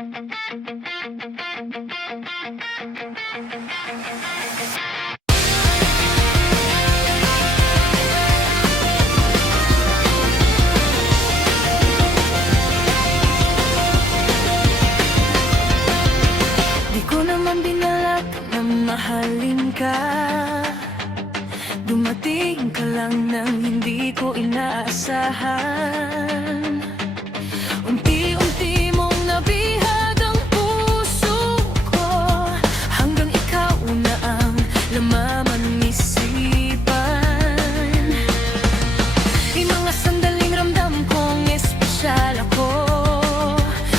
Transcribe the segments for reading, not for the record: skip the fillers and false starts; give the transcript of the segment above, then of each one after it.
Di ko naman binalak na mahalin ka. Dumating ka lang nang hindi ko inaasahan. Unti-unti mong nabihag ang puso ko, hanggang ikaw na ang lamaman isipan. Yung mga sandaling ramdam kong espesyal ako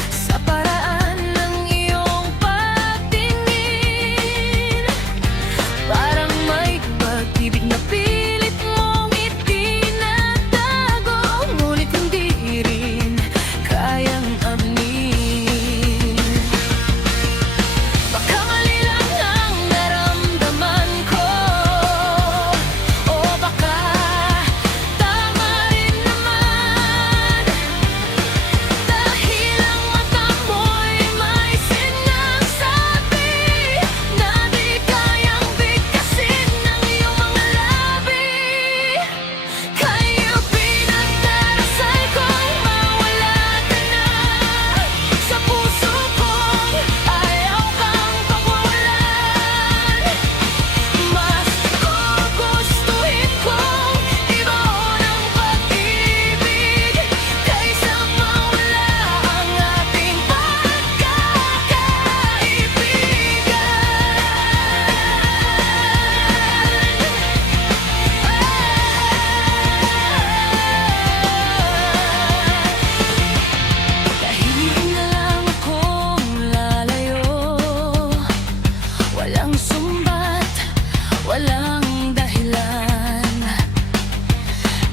sa paraan ng iyong pagtingin. Parang may pag-ibig na pilit mong itinatago, ngunit hindi rin kayang aminin. Baka mali lang ang naramdaman ko, o baka tama rin naman. Dahil ang mata mo'y may sinasabi na di kayang bigkasin ng iyong mga labi. Kaya pinagdarasal kong mawala ka na sa puso kong ayaw kang pagwawalan. Mas gugustuhin kong ibaon ang pag-ibig kaysa mawala ang ating pagkakaibigan. Tahimik na lang akong lalayo, walang sumbat, walang dahilan.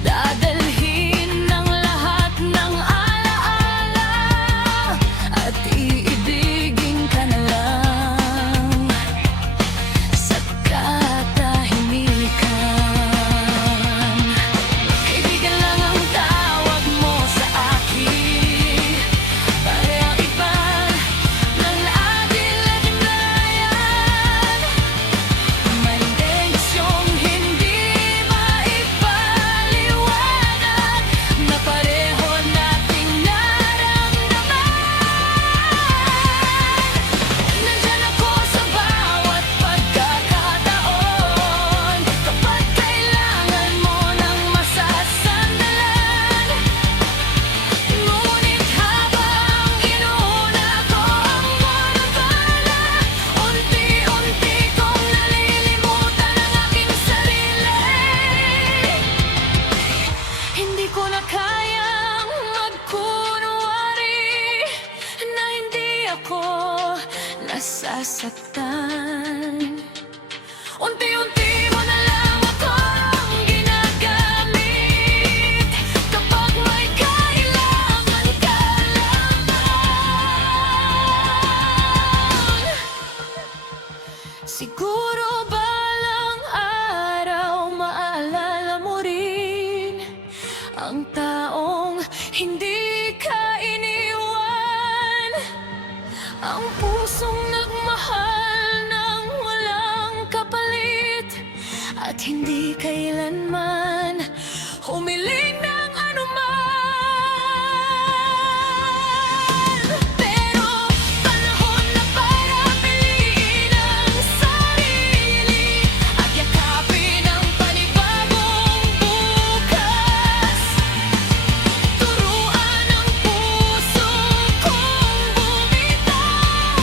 Dadalhin ng lahat ng alaala at iibigin ka na lang sa katahimikan. Kaibigan lang ang tawag mo sa akin, parehang iba ng ating laglayan. May intensyong hindi maipaliwanag na pareho nating naramdaman. Nandyan ako sa bawat pagkakataon, kapag kailangan mo ng masasandalan. Ngunit habang inuuna ko ang monobala, unti-unti kong nalilimutan ang aking sarili. Hindi ko na kayang magkunwari na hindi ako nasasaktan. Unti-unti mo na lang akong ginagamit kapag may kailangan ka lamang. Siguro balang araw maalala mo rin ang taong hindi ka iniwan, ang pusong nagmahal ng walang kapalit, at hindi kailanman humiling ng anuman. Pero panahon na para piliin ang sarili at yakapin ang panibagong bukas. Turuan ang puso kong bumitaw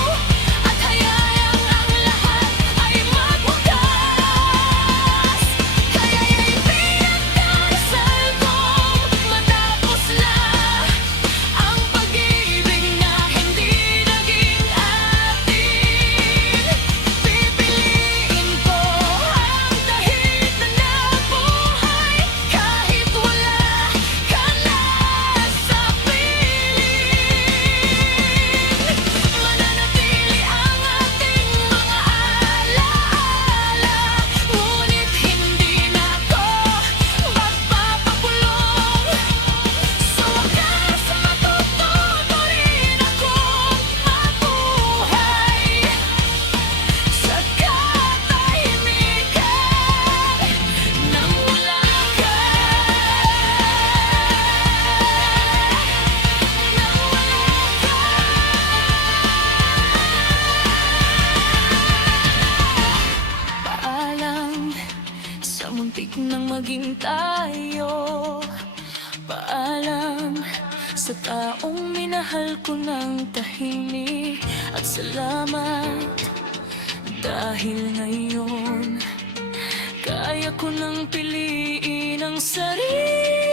at hayayang ang lahat ay magwakas. Kaya maging tayo. Paalam sa taong minahal ko ng tahimik. At salamat dahil ngayon kaya ko nang piliin ang sarili.